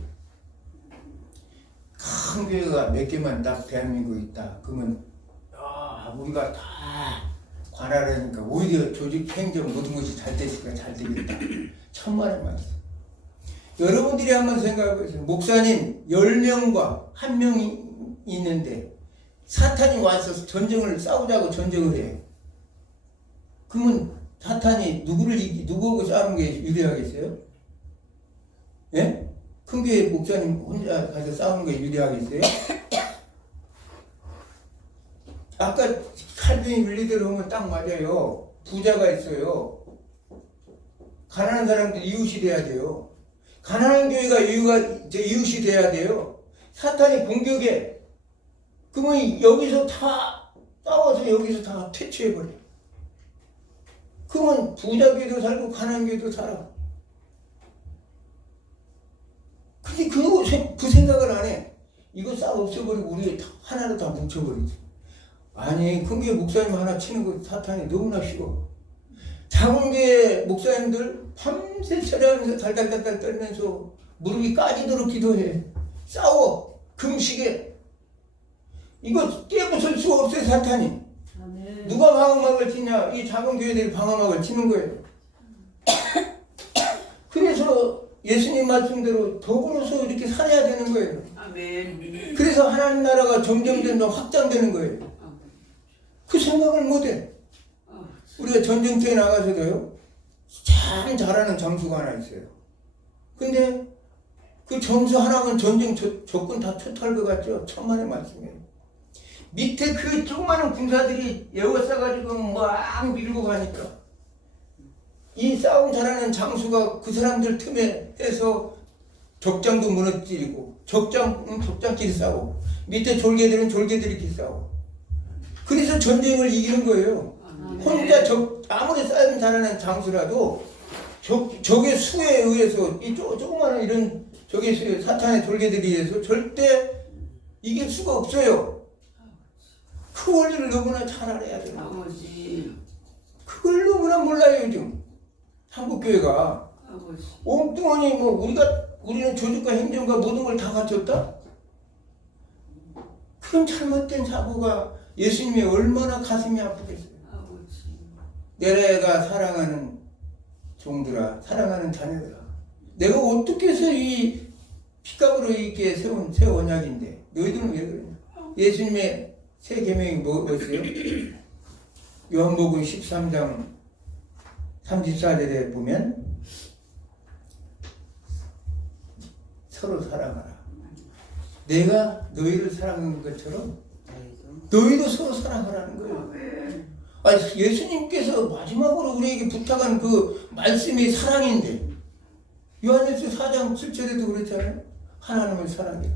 큰 교회가 몇 개만 딱 대한민국에 있다. 그러면 우리가 다 관할하니까 오히려 조직 행정 모든 것이 잘 되니까 잘 되겠다. 천만의 말씀. 여러분들이 한번 생각해보세요. 목사님 10명과 1명이 있는데 사탄이 와서 전쟁을 싸우자고 전쟁을 해요. 그러면 사탄이 누구하고 싸우는 게 유리하겠어요? 예? 큰 교회 목사님 혼자 가서 싸우는 게 유리하겠어요? 아까 칼빈이 윤리대로 보면 딱 맞아요. 부자가 있어요. 가난한 사람들 이웃이 돼야 돼요. 가난한 교회가 이웃이 돼야 돼요. 사탄이 공격해. 그러면 여기서 다 싸워서 여기서 다 퇴치해버려. 그러면 부자 교회도 살고 가난한 교회도 살아. 근데 그 생각을 안 해. 이거 싹 없애버리고 우리 하나로 다 뭉쳐버리지. 아니 큰 교회 목사님 하나 치는 거 사탄이 너무나 쉬워. 작은 교회 목사님들 밤새 철야하면서 달달달달 떨면서 무릎이 까지도록 기도해. 싸워. 금식에. 이거 깨부술 수 없어요 사탄이. 아멘. 누가 방어막을 치냐? 이 작은 교회들이 방어막을 치는 거예요. 그래서 예수님 말씀대로 더불어서 이렇게 살아야 되는 거예요. 아멘. 그래서 하나님 나라가 점점 확장되는 거예요. 그 생각을 못해. 우리가 전쟁터에 나가서도요, 참 잘하는 장수가 하나 있어요. 근데 그 장수 하나면 전쟁 적군 다 초토할 것 같죠? 천만의 말씀이에요. 밑에 그 조그마한 군사들이 에워싸가지고 막 밀고 가니까 이 싸움 잘하는 장수가 그 사람들 틈에 해서 적장도 무너뜨리고 적장끼리 싸우고 밑에 졸개들은 졸개들끼리 싸우고 그래서 전쟁을 이기는 거예요. 혼자 아무리 싸움 잘하는 장수라도 적의 수에 의해서 이 조그마한 이런 적의 수에 사탄의 졸개들에 의해서 절대 이길 수가 없어요. 그 원리를 너무나 잘 알아야 돼요. 아버지. 그걸 너무나 몰라요 요즘. 한국교회가 아버지. 엉뚱하니 뭐 우리는 조직과 행정과 모든 걸 다 갖췄다? 그런 잘못된 사고가 예수님이 얼마나 가슴이 아프겠어요. 아버지. 내가 사랑하는 종들아, 사랑하는 자녀들아, 내가 어떻게 해서 이 피값으로 이렇게 세운 새 언약인데 너희들은 왜 그러냐? 예수님의 새 계명이 뭐였어요? 요한복음 13장 34절에 보면 서로 사랑하라. 내가 너희를 사랑하는 것처럼 너희도 서로 사랑하라는 거예요. 아니, 예수님께서 마지막으로 우리에게 부탁한 그 말씀이 사랑인데 요한일서 4장 7절에도 그랬잖아요. 하나님을 사랑해라.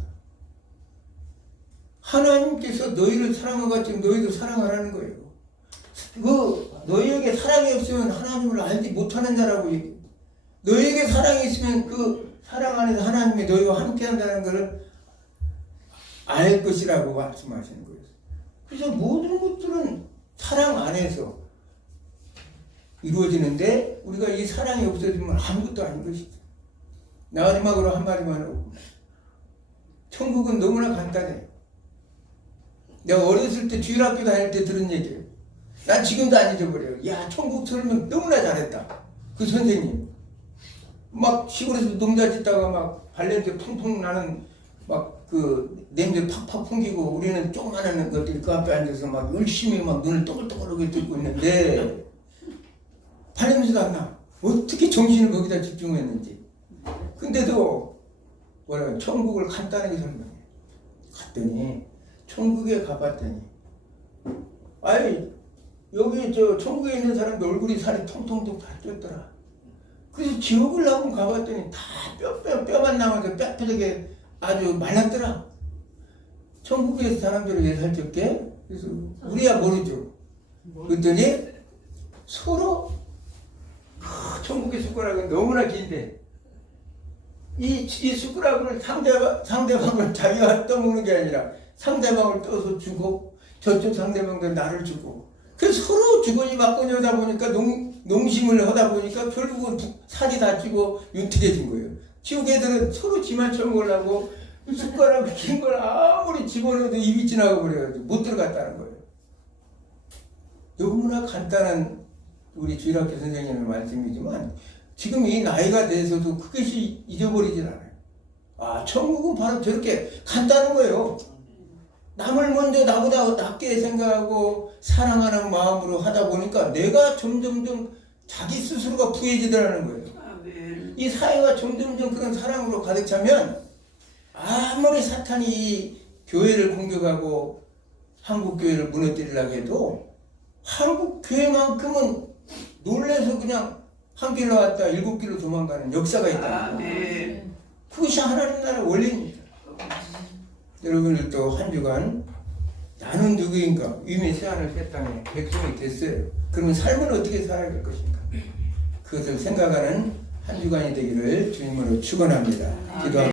하나님께서 너희를 사랑한 것처럼 너희도 사랑하라는 거예요. 너희에게 사랑이 없으면 하나님을 알지 못하는 자라고 얘기해요. 너희에게 사랑이 있으면 그 사랑 안에서 하나님이 너희와 함께 한다는 것을 알 것이라고 말씀하시는 거예요. 그래서 모든 것들은 사랑 안에서 이루어지는데 우리가 이 사랑이 없어지면 아무것도 아닌 것이죠. 마지막으로 한마디만 하고, 천국은 너무나 간단해. 내가 어렸을 때 주일학교 다닐 때 들은 얘기예요. 난 지금도 안 잊어버려요. 야, 천국 설명 너무나 잘했다. 그 선생님 막 시골에서 농사 짓다가 막 발냄새 풍풍 나는 막 그 냄새 팍팍 풍기고 우리는 조그마한 것들이 그 앞에 앉아서 막 열심히 막 눈을 떠글떠글하게 뜨고 있는데 발냄새도 안 나. 어떻게 정신을 거기다 집중했는지. 근데도 뭐라 천국을 간단하게 설명해. 갔더니 천국에 가봤더니 아이 여기 저 천국에 있는 사람들 얼굴이 살이 통통통 다 쪘더라. 그래서 지옥을 한번 가봤더니 다 뼈만 남아서 뼈뼈하게 아주 말랐더라. 천국에서 사람들이 왜 살쪘게? 그래서 우리야 모르죠. 그랬더니 서로 천국의 숟가락은 너무나 긴데 이 숟가락을 상대방을 자기가 떠먹는 게 아니라 상대방을 떠서 주고 저쪽 상대방도 나를 주고 그래서 서로 주거니 받거니 하다 보니까 농심을 하다 보니까 결국은 살이 다 찌고 윤택해진 거예요. 지옥 애들은 서로 지만 처먹으려고 숟가락을 긴 걸 아무리 집어넣어도 입이 지나가 버려가지고 못 들어갔다는 거예요. 너무나 간단한 우리 주일학교 선생님의 말씀이지만 지금 이 나이가 돼서도 그것이 잊어버리질 않아요. 아, 천국은 바로 저렇게 간단한 거예요. 남을 먼저 나보다 낫게 생각하고 사랑하는 마음으로 하다 보니까 내가 점점점 자기 스스로가 부해지더라는 거예요. 이 사회가 점점점 그런 사랑으로 가득 차면 아무리 사탄이 이 교회를 공격하고 한국교회를 무너뜨리려고 해도 한국교회만큼은 놀래서 그냥 한 길로 왔다 7길로 도망가는 역사가 있다. 그것이 하나님 나라의 원리입니다. 여러분들도 한 주간 나는 누구인가 위의 새하늘 새 땅에 백성이 됐어요. 그러면 삶은 어떻게 살아야 될 것인가? 그것을 생각하는 한 주간이 되기를 주님으로 축원합니다. 기도합니다.